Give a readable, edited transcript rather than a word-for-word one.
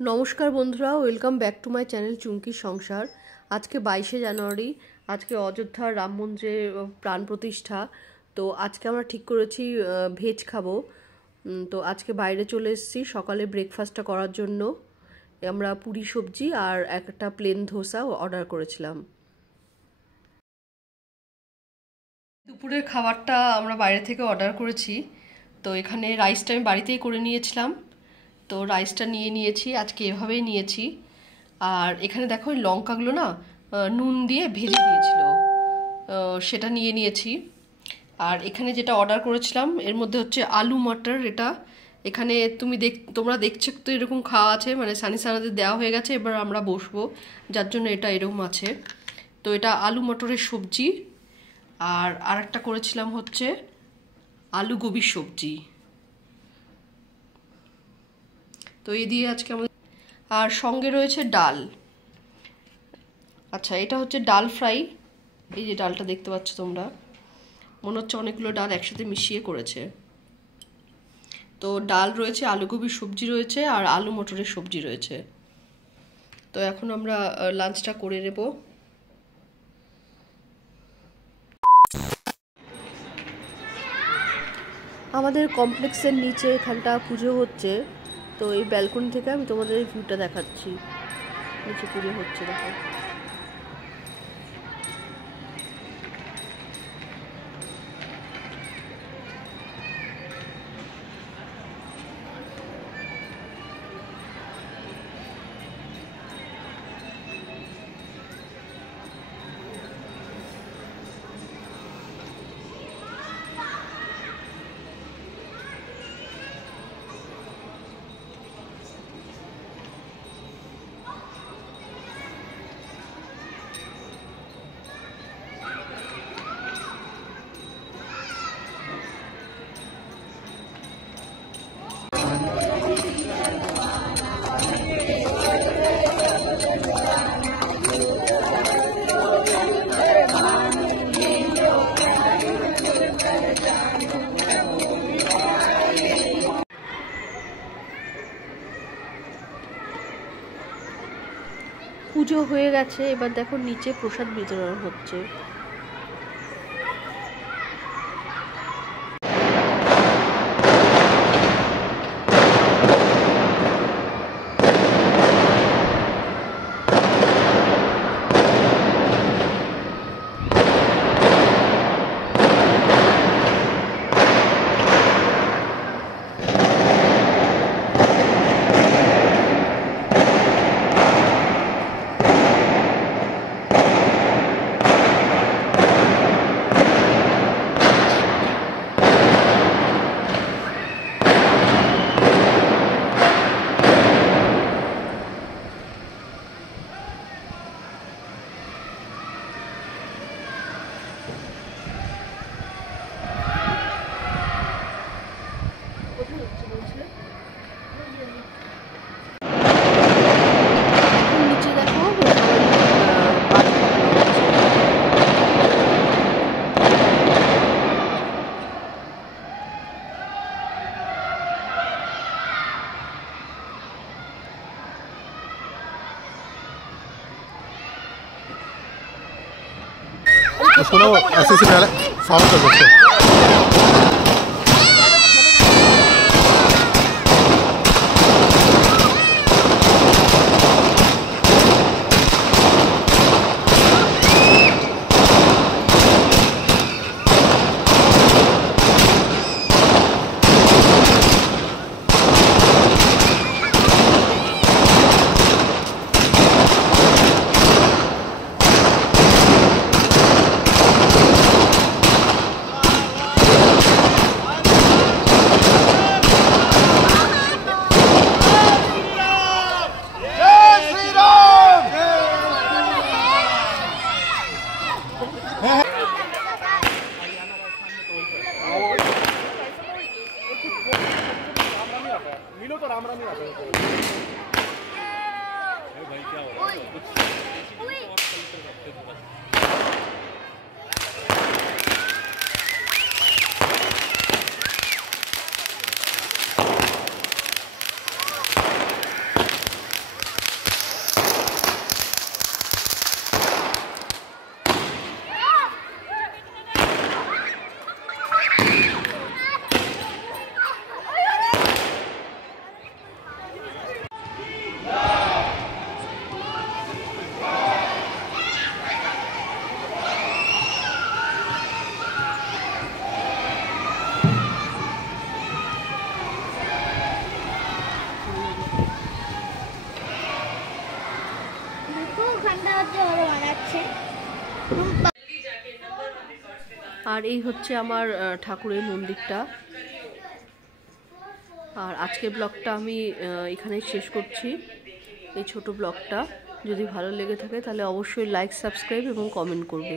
নমস্কার বন্ধুরা, welcome back to my channel চুমকির সংসার। আজকে 22শে জানুয়ারি, আজকে অযোধ্যার রাম মন্দিরে প্রাণ প্রতিষ্ঠা। তো আজকে আমরা ঠিক করেছি ভেজ খাবো। তো আজকে বাইরে চলে এসেছি সকালে ব্রেকফাস্টটা করার জন্য। আমরা পুরি সবজি আর একটা প্লেন ধোসা অর্ডার করেছিলাম। দুপুরের খাবারটা আমরা বাইরে থেকে অর্ডার করেছি। তো এখানে রাইসটা আমি বাড়িতেই করে নিয়েছিলাম। তো রাইসটা নিয়ে নিয়েছি, আজকে এভাবেই নিয়েছি। আর এখানে দেখো ওই লঙ্কাগুলো না নুন দিয়ে ভেজে দিয়েছিল, সেটা নিয়ে নিয়েছি। আর এখানে যেটা অর্ডার করেছিলাম এর মধ্যে হচ্ছে আলু মটর। এটা এখানে তোমরা দেখছো তো এরকম খাওয়া আছে, মানে সানি সানাদের দেওয়া হয়ে গেছে, এবার আমরা বসবো, যার জন্য এটা এরকম আছে। তো এটা আলু মটরের সবজি। আর আরেকটা করেছিলাম হচ্ছে আলু গোবির সবজি। তো এই দিয়ে আজকে আমাদের, আর সঙ্গে রয়েছে ডাল। আচ্ছা, এটা হচ্ছে ডাল ফ্রাই। এই যে ডালটা দেখতে পাচ্ছ তোমরা, মনে হচ্ছে অনেকগুলো ডাল একসাথে মিশিয়ে করেছে। তো ডাল রয়েছে, আলু গোবির সবজি রয়েছে, আর আলু মটরের সবজি রয়েছে। তো এখন আমরা লাঞ্চটা করে নেব। আমাদের কমপ্লেক্সের নিচে এখানটা পুজো হচ্ছে। তো এই ব্যালকনি থেকে আমি তোমাদের ভিউটা দেখাচ্ছি, নিচে পুজো হচ্ছে দেখো। পুজো হয়ে গেছে, এবার দেখো নিচে প্রসাদ বিতরণ হচ্ছে। उसको ना ऐसे से पहले साफ कर दो। আছে। আর এই হচ্ছে আমার ঠাকুরের মন্দিরটা। আর আজকের ব্লগটা আমি এখানেই শেষ করছি, এই ছোট ব্লগটা। যদি ভালো লেগে থাকে তাহলে অবশ্যই লাইক, সাবস্ক্রাইব এবং কমেন্ট করবে।